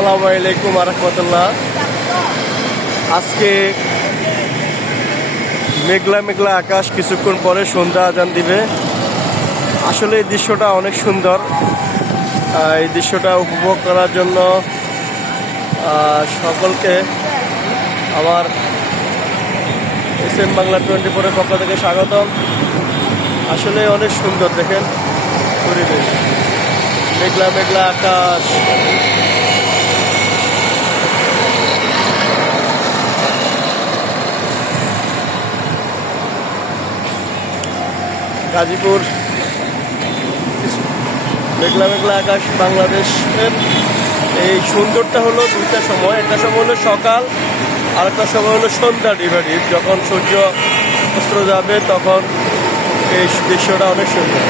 আসসালামু আলাইকুম ওয়া রাহমাতুল্লাহ। আজকে মেঘলা মেঘলা আকাশ, কিছুক্ষণ পরে সন্ধ্যা আজান দিবে। আসলে এই দৃশ্যটা অনেক সুন্দর। এই দৃশ্যটা উপভোগ করার জন্য সকলকে আমার SM বাংলা 24-এর পক্ষ থেকে স্বাগতম। আসলে অনেক সুন্দর, দেখেন পরিবেশ, মেঘলা মেঘলা আকাশ। গাজীপুর, মেঘলা মেঘলা আকাশ বাংলাদেশের এই সুন্দরটা হলো দুইটা সময়। একটা সময় হলো সকাল, আর একটা সময় হলো সন্ধ্যা, ডিভাইড। যখন সূর্য অস্ত যাবে তখন এই দৃশ্যটা অনেক সুন্দর।